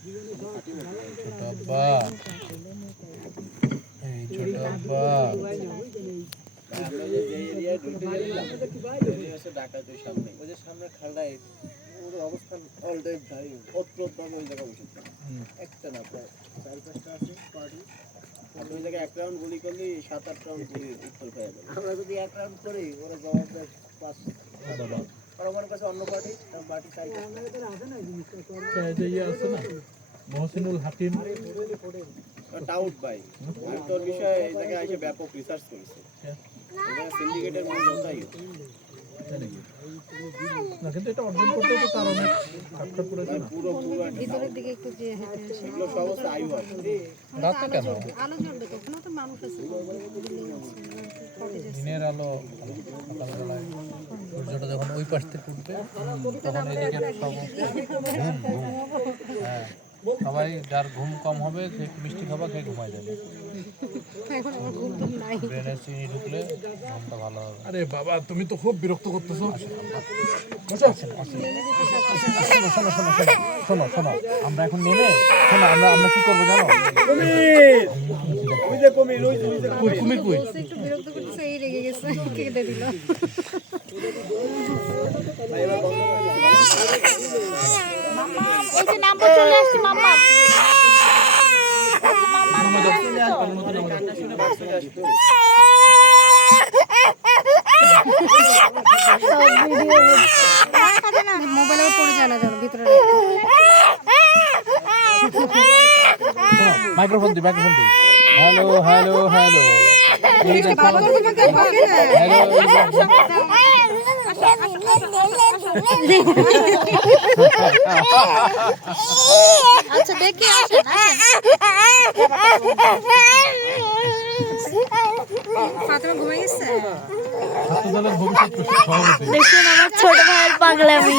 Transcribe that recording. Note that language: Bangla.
ছোট আব্বা, এই ছোট আব্বা। অবস্থান অল টাইম ভাই অত্রভাবে ওই জায়গায় বসে একটা না প্রায় 4-5টা আছে পার্টি। আপনি ওই জায়গায় 1 রাউন্ড গুলি করলে 7-8 রাউন্ড গুলি উত্তর পেয়ে যাবে। আমরা যদি 1 রাউন্ড করি ওরা জবাব দেয় 5 বাবা। আর আমার কাছে অন্য পার্টি পার্টি চাই আমাদের আছে না জিনিসটা চাই যে ইয়ে আছে না মহসিনুল হাকিম টাউট ভাই। আমি তোর বিষয়ে এই জায়গায় এসে ব্যাপক রিসার্চ করেছি। এটা সিন্ডিকেটের মূল কথাই না, কিন্তু এটা অর্জন করতে তো তার অনেক কাটখাট পড়েছে না। পুরো ভিতরের দিকে একটু যে হেঁটে আসে এগুলো সমস্ত আয়ু আছে। রাতে কেন? আলো জ্বলবে তো, ওখানেও তো মানুষ আছে। দিনের আলো সকালবেলায় সূর্যটা যখন ওই পাশ থেকে উঠবে তখন এদিকে সব হ্যাঁ, সবাই যার ঘুম কম হবে সে একটু মিষ্টি খাবার খেয়ে ঘুমায় যাবে। এখন আমার ঘুম টুম নাই। ব্রেনের চিনি ঢুকলে ঘুমটা ভালো হবে। আরে বাবা তুমি তো খুব বিরক্ত করতেছো। শোনো শোনো, আমরা এখন নেমে শোনো, আমরা কি করবো জানো? কুমির কই? বলছে একটু বিরক্ত করতেছে, এই রেগে গেছে, কেটে দিল। এই যে নাম্বার চলে আসছে মাম্মা। মোবাইলে পড়ে যায় না যেন ভিতরে। মাইক্রোফোন দি হ্যালো হ্যালো হ্যালো আচ্ছা দেখি আসেন ফাতেমা ঘুমিয়ে গেছে। ছাত্রদলের ভবিষ্যৎ সভাপতি। দেখুন আমার ছোট ভাইয়ের পাগলামি।